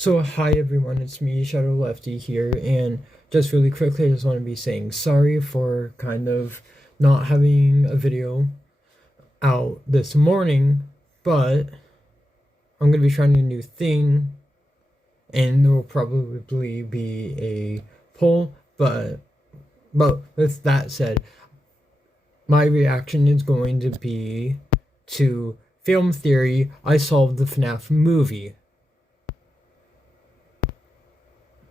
So hi everyone, it's me, Shadow Lefty here, and just really quickly, I just want to be saying sorry for kind of not having a video out this morning, but I'm going to be trying a new thing, and there will probably be a poll, but with that said, my reaction is going to be to Film Theory, I Solved the FNaF Movie.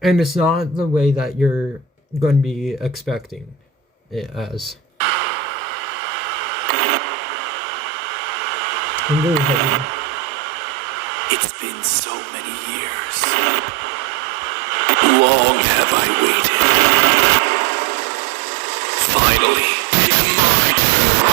And it's not the way that you're going to be expecting it as. I'm very heavy. It's been so many years. Long have I waited. Finally, it's my turn.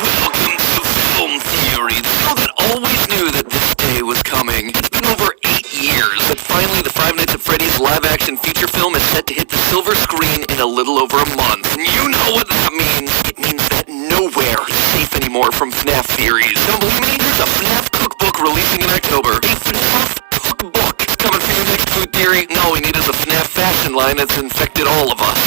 Welcome to Film Theory, the show that always knew that this day was coming. It's been over 8 years, but finally the Five Nights at Freddy's live-action feature film is set to hit the silver screen in a little over a month. And you know what that means. It means that nowhere is safe anymore from FNaF theories. Don't believe me? There's a FNaF cookbook releasing in October. A FNaF cookbook coming for your next food theory. And all we need is a FNaF fashion line that's infected all of us.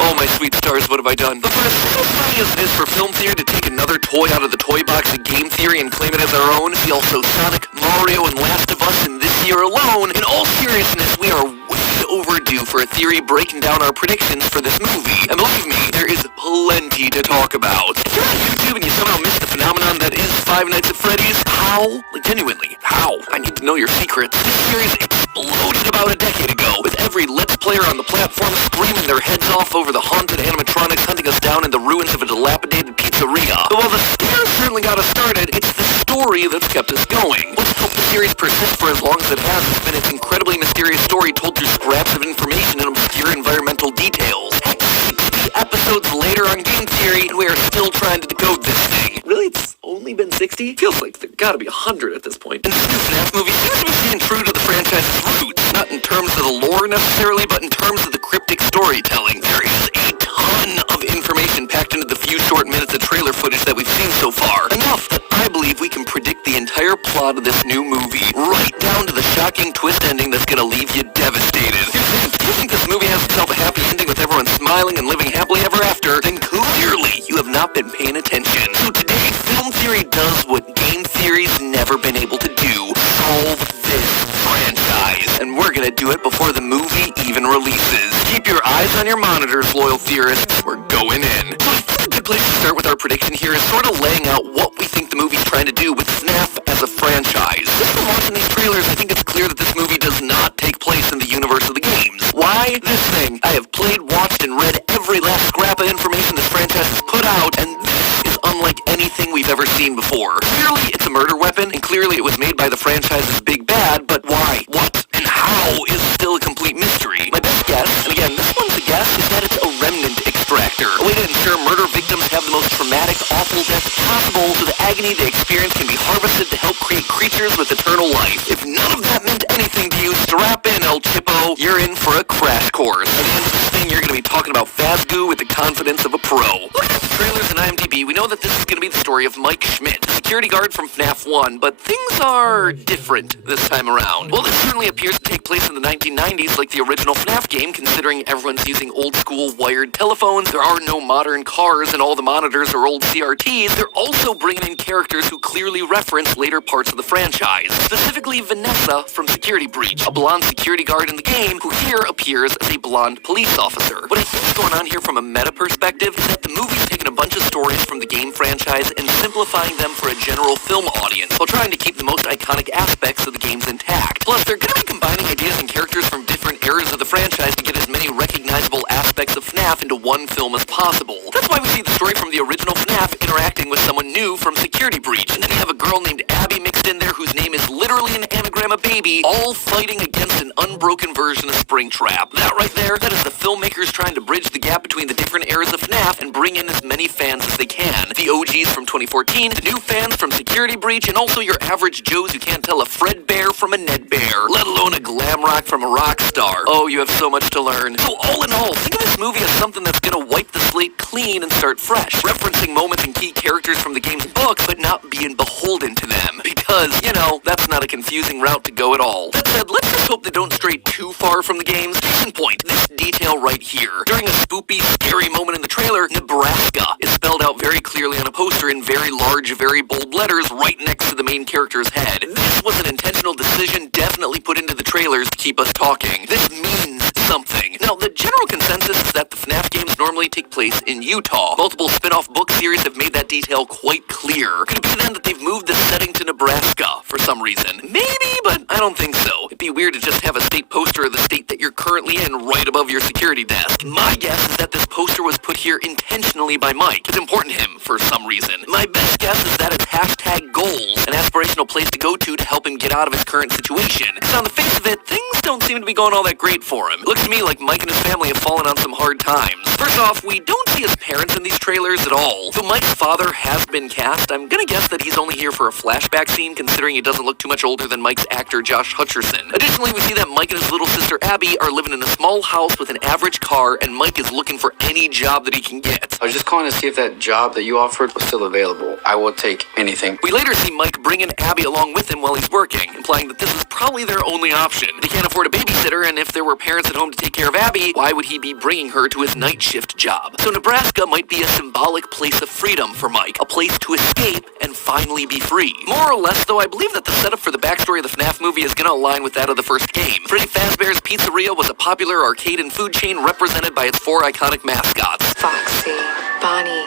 Oh, my sweet stars, what have I done? But for as funny as it is for Film Theory to take another toy out of the toy box of Game Theory and claim it as our own, see also Sonic, Mario, and Last of Us in this year alone, in all seriousness, we are way overdue for a theory breaking down our predictions for this movie. And believe me, there is plenty to talk about. If you're on YouTube and you somehow missed the phenomenon that is Five Nights at Freddy's, how? Like, genuinely, how? I need to know your secrets. This series exploded about a decade ago, with every Let's Player on the platform screaming their heads off over the haunted animatronics hunting us down in the ruins of a dilapidated pizzeria. But while the scares certainly got us started, it's the story that's kept us going. What's helped the series persist for as long as it has been its incredibly mysterious story told through scraps of information and obscure environmental details. Heck, 60 episodes later on Game Theory, and we are still trying to decode this thing. Really? It's only been 60? Feels like there gotta be 100 at this point. And this new FNaF movie seems to be staying true to the franchise's roots. Not in terms of the lore necessarily, but in terms of the cryptic storytelling. There is a ton of information packed into the few short minutes of trailer footage that we've seen so far. Enough that I believe we can predict the entire plot of this new movie, right down to the shocking twist ending that's gonna leave you devastated. If you think this movie has itself a happy ending with everyone smiling and living happily ever after, then clearly you have not been paying attention. So today, Film Theory does what Game Theory's never been able to do: solve this franchise. And we're gonna do it before the movie even releases. Keep your eyes on your monitors, loyal theorists. We're going in. So I think a good place to start with our prediction here is sort of laying out what we think the movie's trying to do with FNaF as a franchise. Just from watching these trailers, I think it's clear that this movie does not take place in the universe of the games. Why? This thing. I have played, watched, and read every last scrap of information this franchise has put out, and this is unlike anything we've ever seen before. Clearly, it's a murder weapon, and clearly it was made by the franchise's big bad, but why, what, and how is still a complete mystery. My best guess, and again, this one's a guess, is that it's a remnant extractor. A way to ensure murder victims have the most traumatic, awful death possible, so the agony they experience can be harvested to help create creatures with eternal life. If none of that meant anything to you, strap in, El Chippo. You're in for a crash course. At the end of this thing, you're going to be talking about Fazgoo with the confidence of a pro. Looking at the trailers and IMDb, we know that this is going to be the story of Mike Schmidt, the security guard from FNaF 1, but things are different this time around. Well, this certainly appears to take place in the 1990s like the original FNaF game, considering everyone's using old-school wired telephones, there are no modern cars, and all the monitors are old CRTs. They're also bringing in characters who clearly reference later parts of the franchise, specifically Vanessa from Security Breach, a blonde security guard in the game who here appears as a blonde police officer. What I think is going on here from a meta perspective is that the movie's taken a bunch of stories from the game franchise and simplifying them for a general film audience, while trying to keep the most iconic aspects of the games intact. Plus, they're going to be combining ideas and characters from different eras of the franchise to get as many recognizable aspects of FNaF into one film as possible. That's why we see the story from the original FNaF interacting with someone new from Security Breach, and then you have a girl named Abby mixed in there whose name is literally an anagram of a baby, all fighting against an unbroken version of Springtrap. That right there, that is the filmmakers trying to bridge the gap between the different eras of FNaF and bring in as many fans as they can. The OGs from 2014, the new fans from Security Breach, and also your average Joes who can't tell a Fred Bear from a Ned Bear, let alone a glam rock from a rock star. Oh, you have so much to learn. So all in all, think of this movie as something that's gonna wipe the slate clean and start fresh, referencing moments and key characters from the game's books, but not being beholden to them. Because, you know, that's not a confusing route to go at all. That said, let's just hope they don't stray too far from the games. Case in point, this detail right here. During a spoopy, scary moment in the trailer, Nebraska is spelled out very clearly on a poster in very large, very bold letters right next to the main character's head. This was an intentional decision definitely put into the trailers to keep us talking. This means something. Now, the general consensus is that the FNaF games normally take place in Utah. Multiple spin-off book series have made that detail quite clear. Could it be then that they've moved the setting to Nebraska for some reason? Maybe, but I don't think so. It'd be weird to just have a state poster of the state that you're currently in right above your security desk. My guess is that this poster was put here intentionally by Mike. It's important to him for some reason. My best guess is that it's hashtag goals, an aspirational place to go to help him get out of his current situation. Because on the face of it, things don't seem to be going all that great for him. It looks to me like Mike and his family have fallen on some hard times. First off, we don't see his parents in these trailers at all. So Mike's father has been cast. I'm gonna guess that he's only here for a flashback scene, considering he doesn't look too much older than Mike's actor Josh Hutcherson. Additionally, we see that Mike and his little sister Abby are living in a small house with an average car, and Mike is looking for any job that he can get. I was just calling to see if that job that you offered was still available. I will take anything. We later see Mike bringing Abby along with him while he's working, implying that this is probably their only option. They can't afford a babysitter, and if there were parents at home to take care of Abby, why would he be bringing her to his night shift job? So Nebraska might be a symbolic place of freedom for Mike, a place to escape and finally be free. More or less, though, I believe that the setup for the backstory of the FNaF movie is going to align with that of the first game. Freddy Fazbear's Pizzeria was a popular arcade and food chain represented by its 4 iconic mascots: Foxy, Bonnie,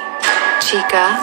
Chica,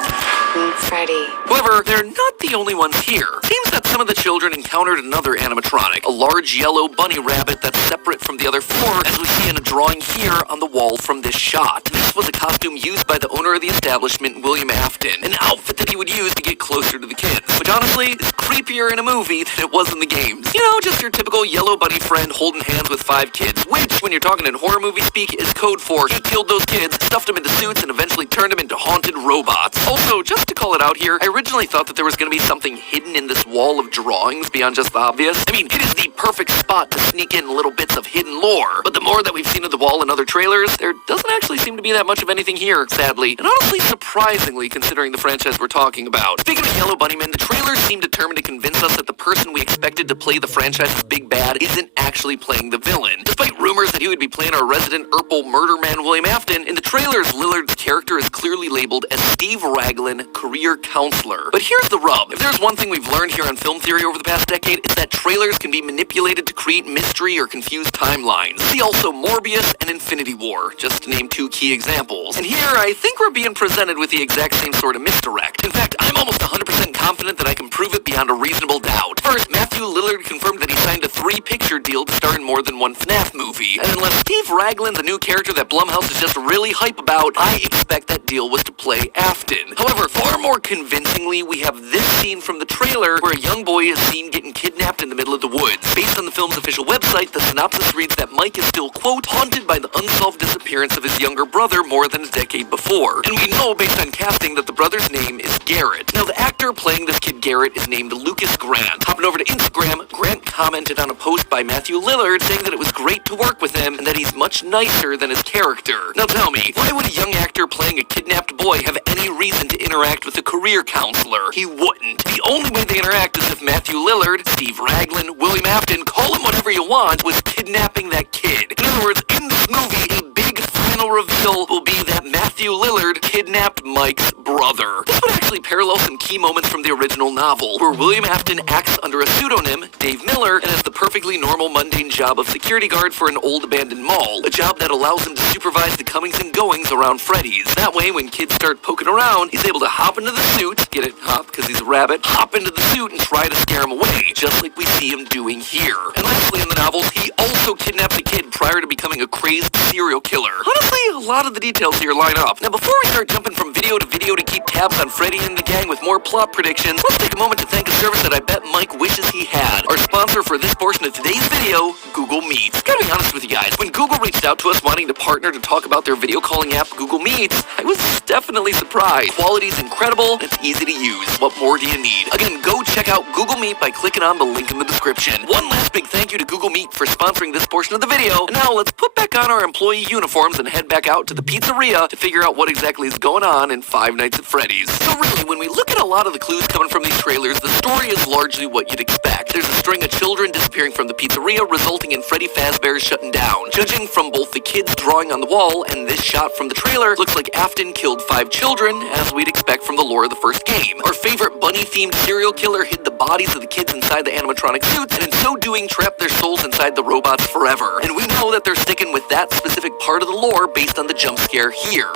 and Freddy. However, they're not the only ones here. Seems that some of the children encountered another animatronic, a large yellow bunny rabbit that's separate from the other 4, as we see in a drawing here on the wall from this shot. This was a costume used by the owner of the establishment, William Afton, an outfit that he would use to get closer to the kids, which honestly is creepier in a movie than it was in the games. You know, just your typical yellow bunny friend holding hands with 5 kids, which, when you're talking in horror movie speak, is code for he killed those kids, stuffed them into suits, and eventually turned them into haunted robots. Also, just to call it out here, I originally thought that there was going to be something hidden in this wall of drawings beyond just the obvious. I mean, it is the perfect spot to sneak in little bits of hidden lore, but the more that we've seen of the wall in other trailers, there doesn't actually seem to be that much of anything here, sadly, and honestly surprisingly considering the franchise we're talking about. Speaking of Yellow Bunnyman, the trailers seem determined to convince us that the person we expected to play the franchise's big bad isn't actually playing the villain. Despite rumors that he would be playing our resident Urkel murder man William Afton, in the trailers Lillard's character is clearly labeled as Steve Raglan, career counselor. But here's the rub. If there's one thing we've learned here on film theory over the past decade, it's that trailers can be manipulated to create mystery or confuse timelines. See also Morbius and Infinity War, just to name 2 key examples. And here, I think we're being presented with the exact same sort of misdirect. In fact, I'm almost 100% confident that I can prove it beyond a reasonable doubt. First, Matthew Lillard confirmed that he signed a 3-picture deal to star in more than one FNaF movie. And unless Steve Raglan's a new character that Blumhouse is just really hype about, I expect that deal was to play Afton. However, far more convincingly, we have this scene from the trailer where a young boy is seen getting kidnapped in the middle of the woods. Based on the film's official website, the synopsis reads that Mike is still, quote, haunted by the unsolved disappearance of his younger brother more than a decade before. And we know, based on casting, that the brother's name is Garrett. Now, the actor playing this kid Garrett is named Lucas Grant. Hopping over to Instagram, Grant commented on a post by Matthew Lillard saying that it was great to work with him and that he's much nicer than his character. Now tell me, why would a young actor playing a kidnapped boy have any reason to interact with a career counselor? He wouldn't. The only way they interact is if Matthew Lillard, Steve Raglan, William Afton, call him whatever you want, was kidnapping that kid. In other words, in this movie, a big final reveal will be that Matthew Lillard kidnapped Mike's brother. This would actually parallel some key moments from the original novel, where William Afton acts under a pseudonym, Dave Miller, and has the perfectly normal mundane job of security guard for an old abandoned mall, a job that allows him to supervise the comings and goings around Freddy's. That way, when kids start poking around, he's able to hop into the suit, get it, hop, because he's a rabbit, hop into the suit and try to scare him away, just like we see him doing here. And lastly, in the novels, he also kidnapped a kid prior prior to becoming a crazed serial killer. Honestly, a lot of the details here line up. Now, before we start jumping from video to keep tabs on Freddy and the gang with more plot predictions, let's take a moment to thank a service that I bet Mike wishes he had. Our sponsor for this portion of today's video, Google Meet. Gotta be honest with you guys, when Google reached out to us wanting to partner to talk about their video calling app, Google Meet, I was definitely surprised. Quality's incredible, and it's easy to use. What more do you need? Again, go check out Google Meet by clicking on the link in the description. One last big thank you to Google Meet for sponsoring this portion of the video. And now let's put back on our employee uniforms and head back out to the pizzeria to figure out what exactly is going on in Five Nights at Freddy's. So really, when we look at a lot of the clues coming from these trailers, the story is largely what you'd expect. There's a string of children disappearing from the pizzeria, resulting in Freddy Fazbear's shutting down. Judging from both the kids drawing on the wall and this shot from the trailer, looks like Afton killed 5 children, as we'd expect from the lore of the first game. Our favorite bunny-themed serial killer hid the bodies of the kids inside the animatronic suits, and in so doing trapped their souls inside the robots forever. And we know that they're sticking with that specific part of the lore based on the jump scare here.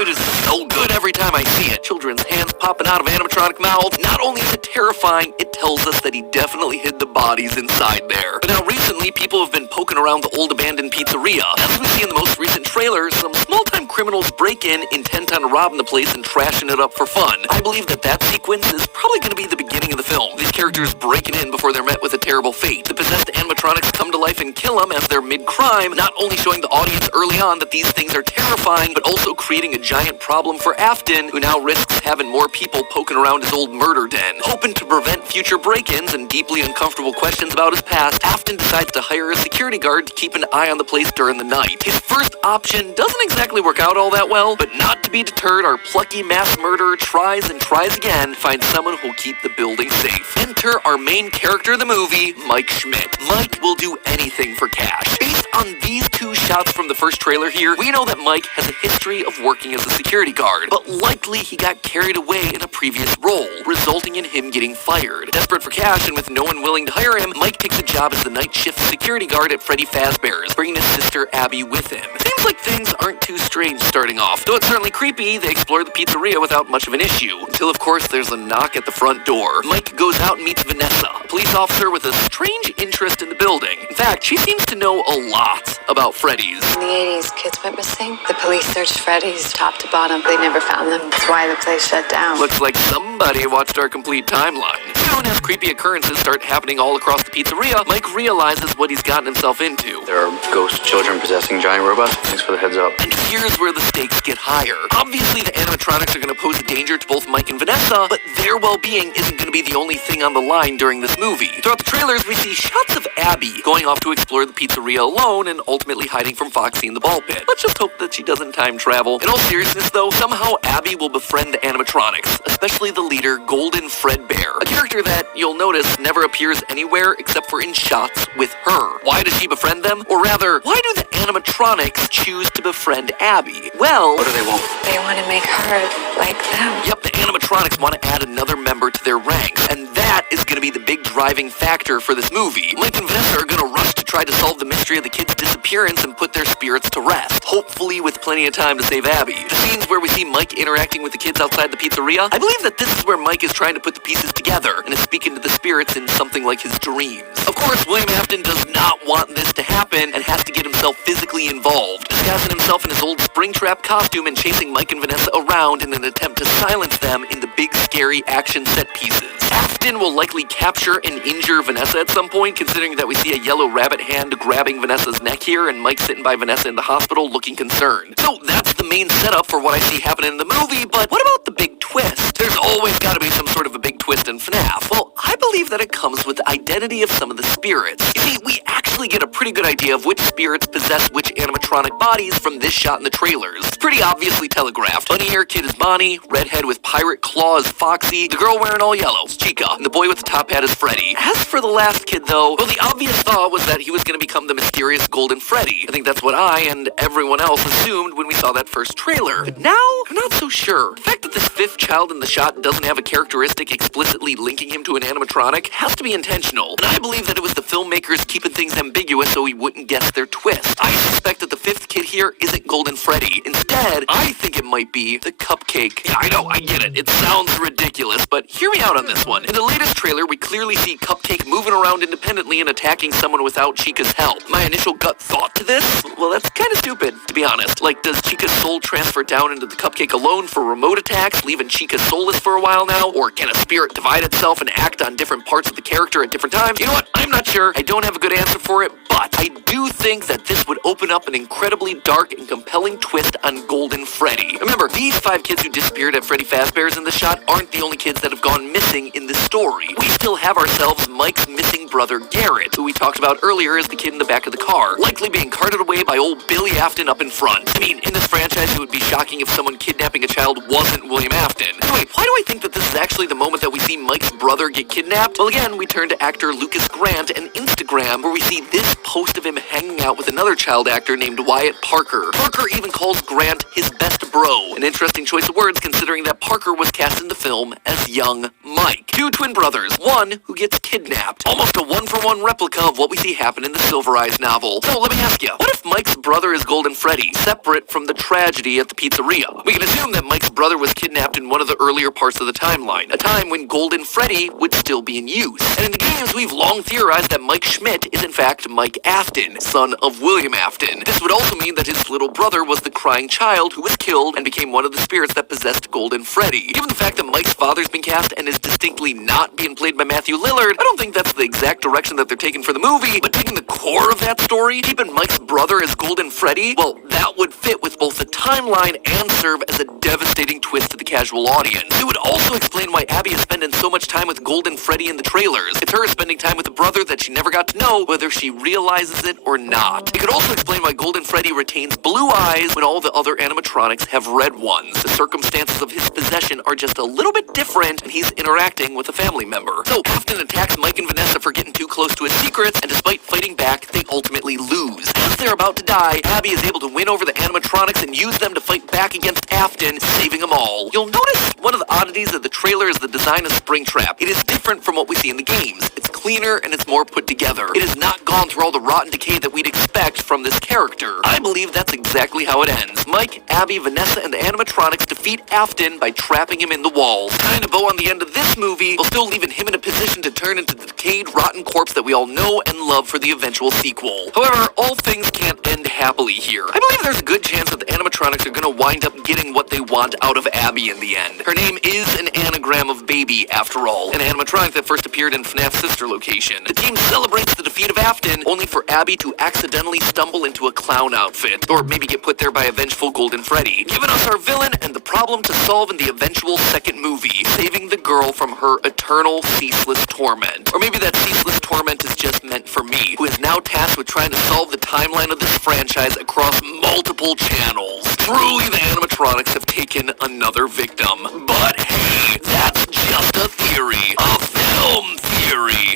It is so good every time I see it. Children's hands popping out of animatronic mouths. Not only is it terrifying, it tells us that he definitely hid the bodies inside there. But now recently, people have been poking around the old abandoned pizzeria. As we see in the most recent trailer, some small-time criminals break in, intent on robbing the place and trashing it up for fun. I believe that sequence is probably going to be the beginning of the film. These characters breaking in before they're met with a terrible fate. The possessed animatronics come to life and kill them as they're mid-crime, not only showing the audience early on that these things are terrifying, but also creating a giant problem for Afton, who now risks having more people poking around his old murder den. Hoping to prevent future break-ins and deeply uncomfortable questions about his past, Afton decides to hire a security guard to keep an eye on the place during the night. His first option doesn't exactly work out all that well, but not to be deterred, our plucky mass murderer tries and tries again to find someone who will keep the building safe. Enter our main character of the movie, Mike Schmidt. Mike will do anything for cash. Based on these 2 shots from the first trailer here, we know that Mike has a history of working as a security guard, but likely he got carried away in a previous role, resulting in him getting fired. Desperate for cash and with no one willing to hire him, Mike takes a job as the night shift security guard at Freddy Fazbear's, bringing his sister Abby with him. Seems like things aren't too strange starting off. Though it's certainly creepy, they explore the pizzeria without much of an issue, until of course there's a knock at the front door. Mike goes out and meets Vanessa, a police officer with a strange interest in the building. In fact, she seems to know a lot about Freddy's. In the 80s, kids went missing. The police searched Freddy's top to bottom. They never found them. That's why the place shut down. Looks like somebody watched our complete timeline. Soon, as creepy occurrences start happening all across the pizzeria, Mike realizes what he's gotten himself into. There are ghost children possessing giant robots. Thanks for the heads up. And here's where the stakes get higher. Obviously, the animatronics are going to pose a danger to both Mike and Vanessa, but their well-being isn't going to be the only thing on the line during this movie. Throughout the trailers, we see shots of Abby going off to explore the pizzeria alone and ultimately hiding from Foxy in the ball pit. Let's just hope that she doesn't time travel. In all seriousness, though, somehow Abby will befriend the animatronics, especially the leader, Golden Fredbear, a character that, you'll notice, never appears anywhere except for in shots with her. Why does she befriend them? Or rather, why do the animatronics choose to befriend Abby? Well, What do they want? They want to make her like them. yep, the animatronics want to add another member to their ranks, and that is going to be the big driving factor for this movie. Mike and Vanessa are going to rush to try to solve the mystery of the kids' disappearance and put their spirits to rest, hopefully with plenty of time to save Abby. The scenes where we see Mike interacting with the kids outside the pizzeria, I believe that this is where Mike is trying to put the pieces together and is speaking to the spirits in something like his dreams. Of course, William Afton does not want this to happen and has to get himself physically involved, disguising himself in his old Springtrap costume and chasing Mike and Vanessa around in an attempt to silence them in the big scary action set pieces. Afton will likely capture and injure Vanessa at some point, considering that we see a yellow rabbit hand grabbing Vanessa's neck here and Mike sitting by Vanessa in the hospital looking concerned. So that's the main setup for what I see happening in the movie, but what about the big twist? There's always got to be some sort of a big twist in FNaF. Well, I believe that it comes with the identity of some of the spirits. You see, we actually get a pretty good idea of which spirits possess which animatronic bodies from this shot in the trailers. It's pretty obviously telegraphed. Bunny hair kid is Bonnie, redhead with pirate claw is Foxy, the girl wearing all yellow is Chica, and the boy with the top hat is Freddy. As for the last kid though, well, the obvious thought was that he was going to become the mysterious Golden Freddy. I think that's what I and everyone else assumed when we saw that first trailer. But now, I'm not so sure. The fact that this 5th child in the shot shot doesn't have a characteristic explicitly linking him to an animatronic has to be intentional, and I believe that it was the filmmakers keeping things ambiguous so we wouldn't guess their twist. I suspect that the fifth kid here isn't Golden Freddy. Instead, I think it might be the Cupcake. Yeah, I know, I get it. It sounds ridiculous, but hear me out on this one. In the latest trailer, we clearly see Cupcake moving around independently and attacking someone without Chica's help. My initial gut thought to this? Well, that's kind of stupid, to be honest. Like, does Chica's soul transfer down into the Cupcake alone for remote attacks, leaving Chica soulless for a while now? Or can a spirit divide itself and act on different parts of the character at different times? You know what? I'm not sure. I don't have a good answer for it, but I do think that this would open up an incredibly dark and compelling twist on Golden Freddy. Remember, these 5 kids who disappeared at Freddy Fazbear's in the shot aren't the only kids that have gone missing in this story. We still have ourselves Mike's missing brother Garrett, who we talked about earlier as the kid in the back of the car, likely being carted away by old Billy Afton up in front. I mean, in this franchise, it would be shocking if someone kidnapping a child wasn't William Afton. Anyway, why do I think that this is actually the moment that we see Mike's brother get kidnapped? Well, again, we turn to actor Lucas Grant and Instagram, where we see this post of him hanging out with another child actor named Wyatt Parker. Parker even calls Grant his best bro, an interesting choice of words considering that Parker was cast in the film as young Mike. 2 twin brothers, one who gets kidnapped. Almost a one-for-one replica of what we see happen in the Silver Eyes novel. So let me ask you, what if Mike's brother is Golden Freddy, separate from the tragedy at the pizzeria? We can assume that Mike's brother was kidnapped in one of the earlier parts of the timeline, a time when Golden Freddy would still be in use. And in the games, we've long theorized that Mike Schmidt is in fact Mike Afton, son of William Afton. This would also mean that his little brother was the crying child who was killed and became one of the spirits that possessed Golden Freddy. Given the fact that Mike's father's been cast and is distinctly not being played by Matthew Lillard, I don't think that's the exact direction that they're taking for the movie, but taking the core of that story, keeping Mike's brother as Golden Freddy, well, that would fit with both the timeline and serve as a devastating twist to the casual audience. It would also explain why Abby is spending so much time with Golden Freddy in the trailers. It's her spending time with a brother that she never got to know, whether she realizes it or not. It could also explain why Golden Freddy retains blue eyes when all the other animatronics have red ones. The circumstances of his possession are just a little bit different, and he's interacting with a family member. So Afton attacks Mike and Vanessa for getting too close to his secrets, and despite fighting back, they ultimately lose. As they're about to die, Abby is able to win over the animatronics and use them to fight back against Afton, saving them all. You'll notice one of the oddities of the trailer is the design of Springtrap. It is different from what we see in the games. It's cleaner and it's more put together. It has not gone through all the rotten decay that we'd expect from this character. I believe that's exactly how it ends. Mike, Abby, Vanessa, and the animatronics defeat Afton by trapping him in the walls. Tying a bow on the end of this movie, while still leaving him in a position to turn into the decayed, rotten corpse that we all know and love for the eventual sequel. However, all things can't end happily here. I believe there's a good chance that the animatronics are gonna wind up getting what they want out of Abby in the end. Her name is an anagram of baby, after all, an animatronic that first appeared in FNAF's sister location. The team celebrates the defeat of Afton, only for Abby to accidentally stumble into a clown outfit, or maybe get put there by a vengeful Golden Freddy, giving us our villain and the problem to solve in the eventual second movie, saving the girl from her eternal, ceaseless torment. Or maybe that ceaseless torment is just meant for me, who is now tasked with trying to solve the timeline of this franchise across multiple channels. Truly, the animatronics have taken another victim. But hey, that's just a theory. A film theory.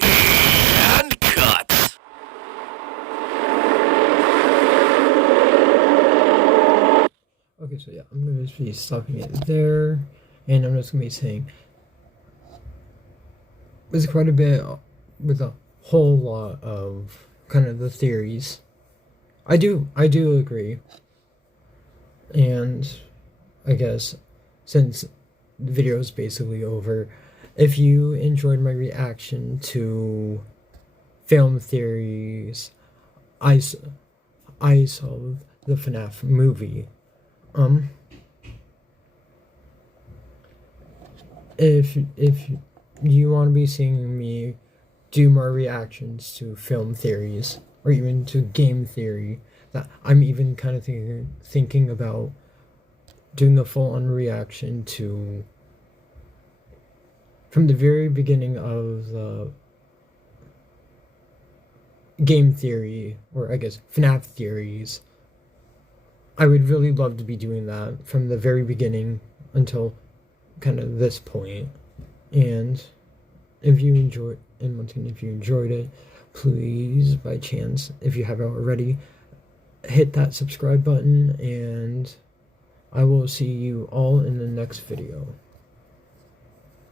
And cut. Okay, so yeah, I'm going to be stopping it there, and I'm just going to be saying there's quite a bit with a whole lot of kind of the theories. I do agree, and I guess since the video is basically over, if you enjoyed my reaction to film theories, I saw the FNaF movie. If you want to be seeing me do more reactions to film theories or even to game theory, that I'm even kind of thinking about doing a full-on reaction to from the very beginning of the game theory, or I guess FNaF theories. I would really love to be doing that from the very beginning until kind of this point. And if you enjoyed it, please, by chance, if you haven't already, hit that subscribe button, and I will see you all in the next video.